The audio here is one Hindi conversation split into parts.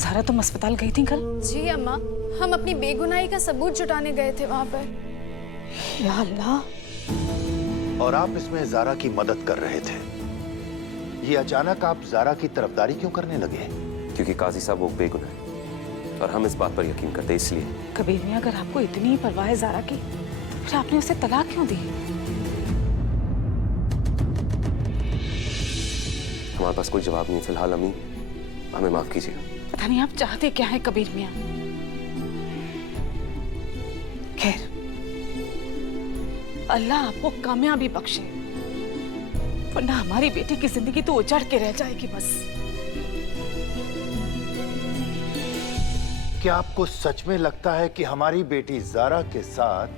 सारा तुम अस्पताल गई थी कल? जी अम्मा, हम अपनी बेगुनाही का सबूत जुटाने गए थे वहाँ पर। या अल्लाह। और आप इसमें ज़ारा की मदद कर रहे थे। ये अचानक आप ज़ारा की तरफदारी क्यों करने लगे? क्योंकि काजी साहब वो बेगुनाह है और हम इस बात पर यकीन करते हैं, इसलिए। कबीर मियां, अगर आपको इतनी ही परवाह है ज़ारा की, फिर आपने उसे तलाक क्यों दी? हमारे पास कोई जवाब नहीं फिलहाल। अम्मी, हमें माफ कीजिएगा। पता नहीं आप चाहते क्या है कबीर मियां। खैर, अल्लाह आपको कामयाबी बख्शे, वरना हमारी बेटी की जिंदगी तो उजड़ के रह जाएगी बस। क्या आपको सच में लगता है कि हमारी बेटी ज़ारा के साथ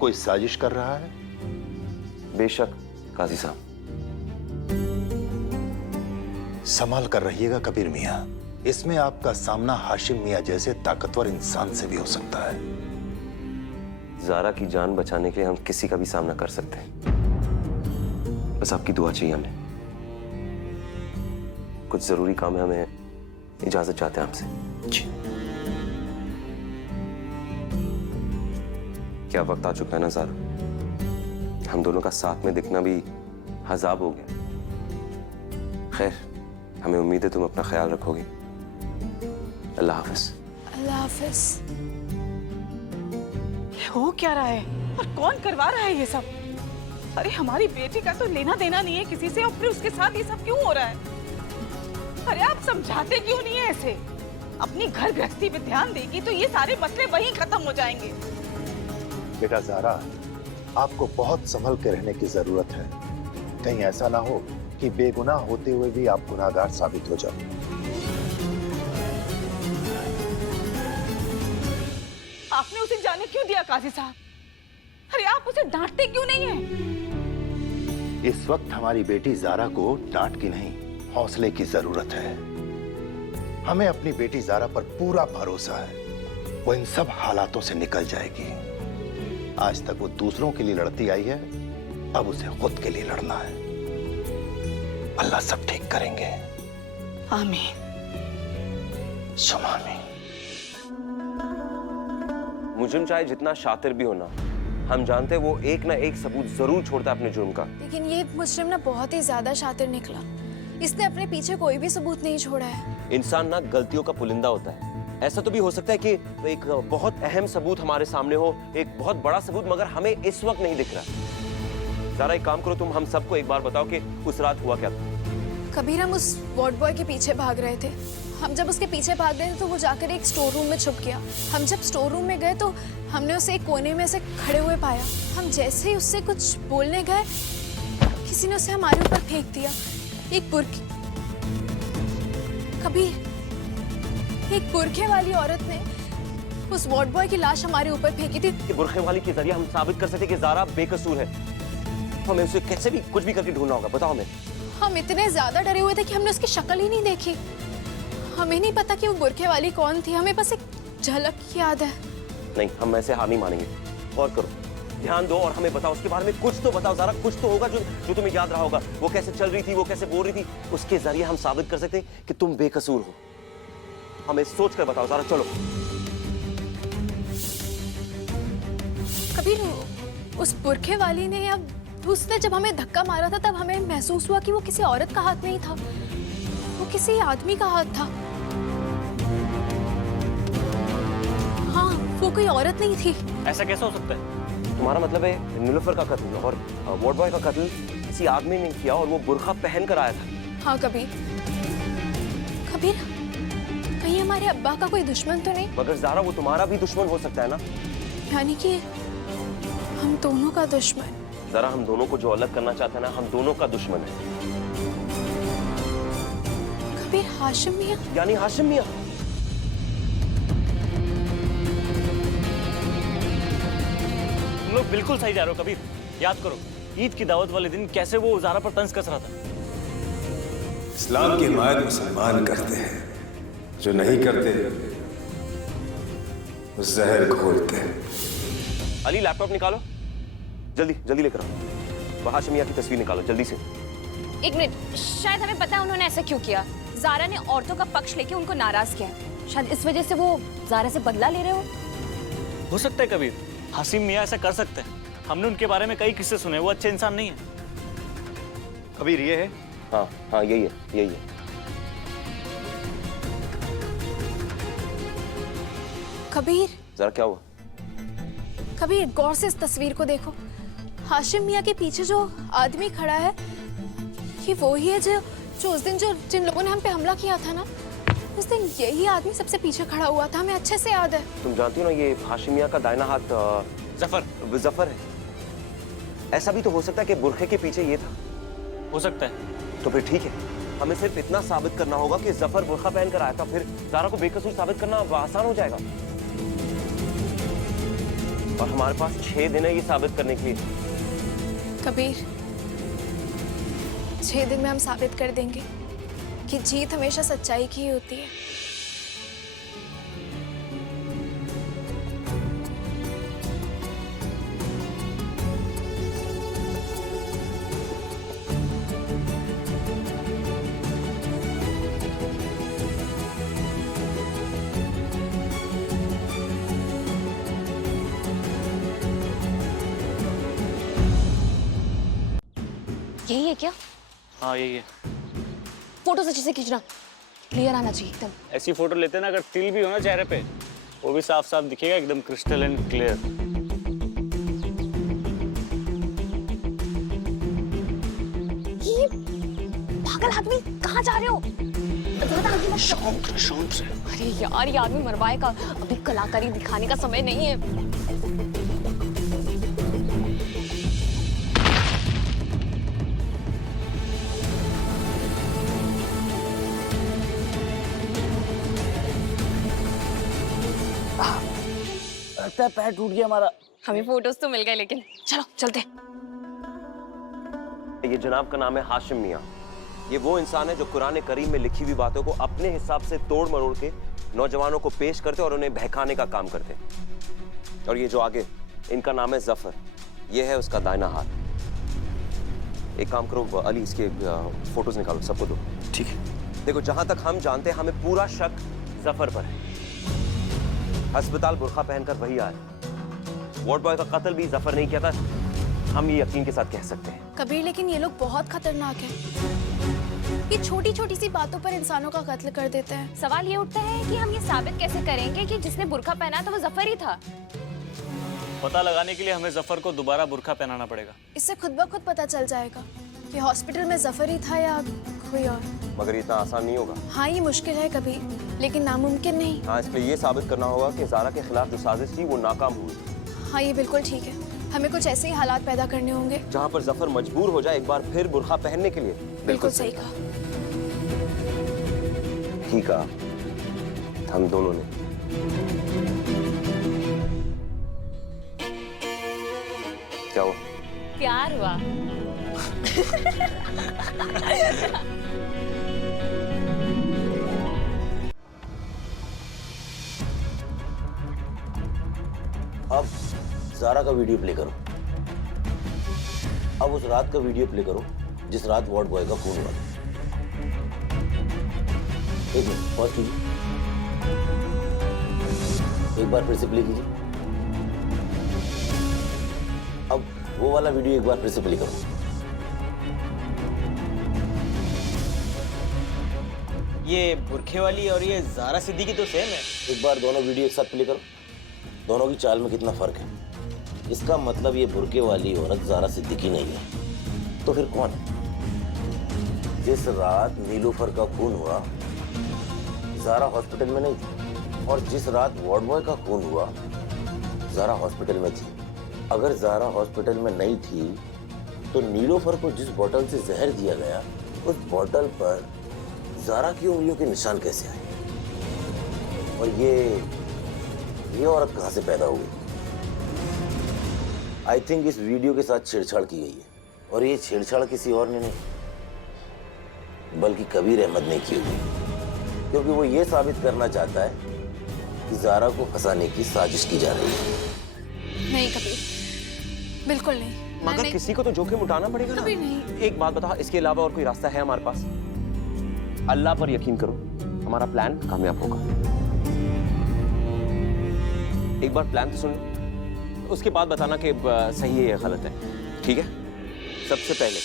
कोई साजिश कर रहा है? बेशक काजी साहब। संभाल कर रहिएगा कबीर मियां। इसमें आपका सामना हाशिम मियां जैसे ताकतवर इंसान से भी हो सकता है। ज़ारा की जान बचाने के लिए हम किसी का भी सामना कर सकते हैं, बस आपकी दुआ चाहिए हमें। कुछ जरूरी काम है, हमें इजाजत चाहते हैं आपसे। जी। क्या वक्त आ चुका है ना ज़ारा, हम दोनों का साथ में दिखना भी हजाब हो गया। खैर, हमें उम्मीद है तुम अपना ख्याल रखोगी। अल्लाह हाफिज। अल्लाह हाफिज। हो क्या रहा है और कौन करवा रहा है ये सब? अरे हमारी बेटी का तो लेना देना नहीं है किसी से, और फिर उसके साथ ये सब क्यों हो रहा है? अरे आप समझाते क्यों नहीं है ऐसे? अपनी घर गृहस्थी पे ध्यान देगी तो ये सारे मसले वहीं खत्म हो जाएंगे। बेटा ज़ारा, आपको बहुत संभल के रहने की जरूरत है। कहीं ऐसा ना हो कि बेगुनाह होते हुए भी आप गुनाहगार साबित हो जाओ। आपने उसे जाने क्यों दिया काजी साहब? अरे आप उसे डांटते क्यों नहीं है? इस वक्त हमारी बेटी ज़ारा को डांट की नहीं, हौसले की जरूरत है। हमें अपनी बेटी ज़ारा पर पूरा भरोसा है, वो इन सब हालातों से निकल जाएगी। आज तक वो दूसरों के लिए लड़ती आई है, अब उसे खुद के लिए लड़ना है। अल्लाह सब ठीक करेंगे। आमीन। सुमा आमीन। मुजरिम चाहे जितना शातिर भी होना, हम जानते हैं वो एक ना एक सबूत जरूर छोड़ता है अपने जुर्म का। लेकिन ये मुजरिम ना बहुत ही ज्यादा शातिर निकला। इसने अपने पीछे कोई भी सबूत नहीं छोड़ा है। इंसान ना गलतियों का पुलिंदा होता है। ऐसा तो भी हो सकता है कि एक बहुत अहम सबूत हमारे सामने हो, एक बहुत बड़ा सबूत, मगर हमें इस वक्त नहीं दिख रहा। जरा एक काम करो, तुम हम सबको एक बार बताओ कि उस रात हुआ क्या था। कबीर, हम उस वार्ड बॉय के पीछे भाग रहे थे। हम जब उसके पीछे भाग रहे थे तो वो जाकर एक स्टोर रूम में छुप गया। हम जब स्टोर रूम में गए तो हमने उसे एक कोने में से खड़े हुए पाया। हम जैसे ही उससे कुछ बोलने गए, किसी ने उसे हमारे ऊपर फेंक दिया। एक बुर्के कबीर, एक बुर्के वाली औरत ने उस वार्ड बॉय की लाश हमारे ऊपर फेंकी थी। कि बुरखे वाली के जरिए हम साबित कर सकते कि ज़ारा बेकसूर है। हमें उसे कैसे भी कुछ भी करके ढूंढना होगा, बताओ हमें। हम इतने ज्यादा डरे हुए थे कि हमने उसकी शक्ल ही नहीं देखी। हमें नहीं पता कि वो बुरखे वाली कौन थी, हमें बस एक झलक याद है। नहीं, हम ऐसे हार नहीं मानेंगे। और करो, ध्यान दो और हमें बताओ, उसके बारे में कुछ तो बताओ ज़ारा, कुछ तो होगा जो तुम्हें याद रहा होगा। वो कैसे चल रही थी, वो कैसे बोल रही थी, उसके जरिए हम साबित कर सकते कि तुम बेकसूर हो। हमें सोच कर बताओ ज़ारा, चलो। कबीर, उस बुरखे वाली ने, अब उसने जब हमें धक्का मारा था तब हमें महसूस हुआ कि वो किसी औरत का हाथ नहीं था, वो किसी आदमी का हाथ था। हाँ, वो कोई औरत नहीं थी। ऐसा कैसे हो सकता है? तुम्हारा मतलब है नीलोफर का कत्ल और वार्ड बॉय का कत्ल किसी आदमी ने किया और वो बुर्खा पहन कर आया था। हाँ कबीर, कबीर, कहीं हमारे अब्बा का कोई दुश्मन तो नहीं? मगर ज़ारा, वो तुम्हारा भी दुश्मन हो सकता है ना। यानी कि हम दोनों का दुश्मन। ज़रा, हम दोनों को जो अलग करना चाहता है ना, हम दोनों का दुश्मन है। कबीर, हाशिम मियां? यानी हाशिम मियां। तुम लोग बिल्कुल सही जा रहे हो कबीर। याद करो, ईद की दावत वाले दिन कैसे वो ज़ारा पर तंज कस रहा था। इस्लाम की हिमायत मुसलमान करते हैं, जो नहीं करते वो जहर घोलते हैं। अली, लैपटॉप निकालो, जल्दी जल्दी लेकर आओ। वो हाशिम मियां की तस्वीर निकालो जल्दी से। एक मिनट, शायद हमें पता है उन्होंने ऐसा क्यों किया। ज़ारा ने औरतों का पक्ष लेके उनको नाराज किया है। शायद इस वजह से वो ज़ारा से बदला ले रहे हो सकता है कबीर, हाशिम मियाँ ऐसा कर सकते हैं। हमने उनके बारे में कई किस्से सुने, वो अच्छे इंसान नहीं है। कबीर ये है? हाँ हाँ यही है, यही है। कबीर, जरा क्या हुआ? कबीर गौर से इस तस्वीर को देखो। हाशिम मियाँ के पीछे जो आदमी खड़ा है, ये वो ही है जो उस दिन जिन लोगों ने हम पे हमला किया था ना, उस दिन यही आदमी सबसे पीछे खड़ा हुआ था, हमें अच्छे से याद है। तुम जानती हो ना, ये हाशिम मियाँ का दाहिना हाथ जफर है। ऐसा भी तो हो सकता है कि बुरखे के पीछे ये था। हो सकता है। तो फिर ठीक है, हमें सिर्फ इतना साबित करना होगा कि जफर बुरखा पहन कर आया था, फिर ज़ारा को बेकसूर साबित करना आसान हो जाएगा। और हमारे पास 6 दिन है ये साबित करने के लिए। कबीर, 6 दिन में हम साबित कर देंगे कि जीत हमेशा सच्चाई की ही होती है। यही है क्या? हाँ यही है। फोटोज अच्छे से खींचना, क्लियर आना चाहिए एकदम। ऐसी फोटो लेते ना, अगर तिल भी हो ना चेहरे पे, वो भी साफ साफ दिखेगा, एकदम क्रिस्टल एंड क्लियर। ये पागल आदमी, कहाँ जा रहे हो? शांत से। अरे यार, ये आदमी मरवाएगा। अभी कलाकारी दिखाने का समय नहीं है। लगता है पैर टूट गया हमारा। हमें फोटोज तो मिल गए, लेकिन चलो चलते। ये जनाब का नाम है हाशिम मियाँ। ये वो इंसान है जो कुरान करीम में लिखी हुई बातों को अपने हिसाब से तोड़ मरोड़ के नौजवानों को पेश करते और उन्हें बहकाने का काम करते। और ये जो आगे, इनका नाम है जफर। ये है उसका दाहिना हाथ। एक काम करो अली, इसके फोटोज निकालो, सबको दो। ठीक है। देखो, जहां तक हम जानते हैं, हमें पूरा शक जफर पर है। अस्पताल बुरखा पहनकर वही आए। वार्ड बॉय का कत्ल भी जफर नहीं किया था, हम ये यकीन के साथ कह सकते हैं। कबीर, लेकिन ये लोग बहुत खतरनाक हैं। ये छोटी छोटी सी बातों पर इंसानों का कत्ल कर देते हैं। सवाल ये उठता है कि हम ये साबित कैसे करेंगे कि जिसने बुर्का पहना था वो जफर ही था? पता लगाने के लिए हमें जफर को दोबारा बुर्का पहनाना पड़ेगा। इससे खुद ब खुद पता चल जाएगा कि हॉस्पिटल में जफर ही था या कोई और। मगर इतना आसान नहीं होगा। हाँ, ये मुश्किल है कबीर, लेकिन नामुमकिन नहीं। हाँ, इसलिए ये साबित करना होगा कि ज़ारा के खिलाफ जो साजिश थी वो नाकाम हुई। हाँ, ये बिल्कुल ठीक है। हमें कुछ ऐसे ही हालात पैदा करने होंगे जहाँ पर जफर मजबूर हो जाए एक बार फिर बुर्खा पहनने के लिए। बिल्कुल सही कहा। ठीक है, हम दोनों ने। क्या हुआ? प्यार हुआ। अब ज़ारा का वीडियो प्ले करो। अब उस रात का वीडियो प्ले करो जिस रात वार्ड बॉय का खून हुआ। एक मिनट पॉज कीजिए, एक बार फिर से प्ले कीजिए। अब वो वाला वीडियो एक बार फिर से प्ले करो। ये बुरखे वाली और ये ज़ारा सिद्दीकी तो सेम है। एक बार दोनों वीडियो एक साथ प्ले करो। दोनों की चाल में कितना फर्क है। इसका मतलब ये बुरके वाली औरत ज़ारा सिद्दीकी नहीं है, तो फिर कौन है? जिस रात नीलूफर का खून हुआ ज़ारा हॉस्पिटल में नहीं थी, और जिस रात वार्ड बॉय का खून हुआ ज़ारा हॉस्पिटल में थी। अगर ज़ारा हॉस्पिटल में नहीं थी तो नीलूफर को जिस बोतल से जहर दिया गया उस बोतल पर ज़ारा की उंगलियों के निशान कैसे आए? और ये औरत कहाँ से पैदा हुई? आई थिंक इस वीडियो के साथ छेड़छाड़ की गई है, और ये छेड़छाड़ किसी और ने नहीं बल्कि कबीर अहमद ने की हुई, क्योंकि वो ये साबित करना चाहता है कि ज़ारा को फंसाने की साजिश की जा रही है। नहीं कबीर, बिल्कुल नहीं। मगर नहीं। किसी को तो जोखिम उठाना पड़ेगा ना। कबीर नहीं। एक बात बता, इसके अलावा और कोई रास्ता है हमारे पास? अल्लाह पर यकीन करो, हमारा प्लान कामयाब होगा। एक बार प्लान तो सुन लो, उसके बाद बताना कि सही है या गलत है, ठीक है? सबसे पहले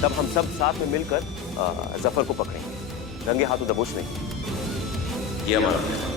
तब हम सब साथ में मिलकर जफर को पकड़ेंगे, रंगे हाथों दबोच नहीं। ये हमारा plan है।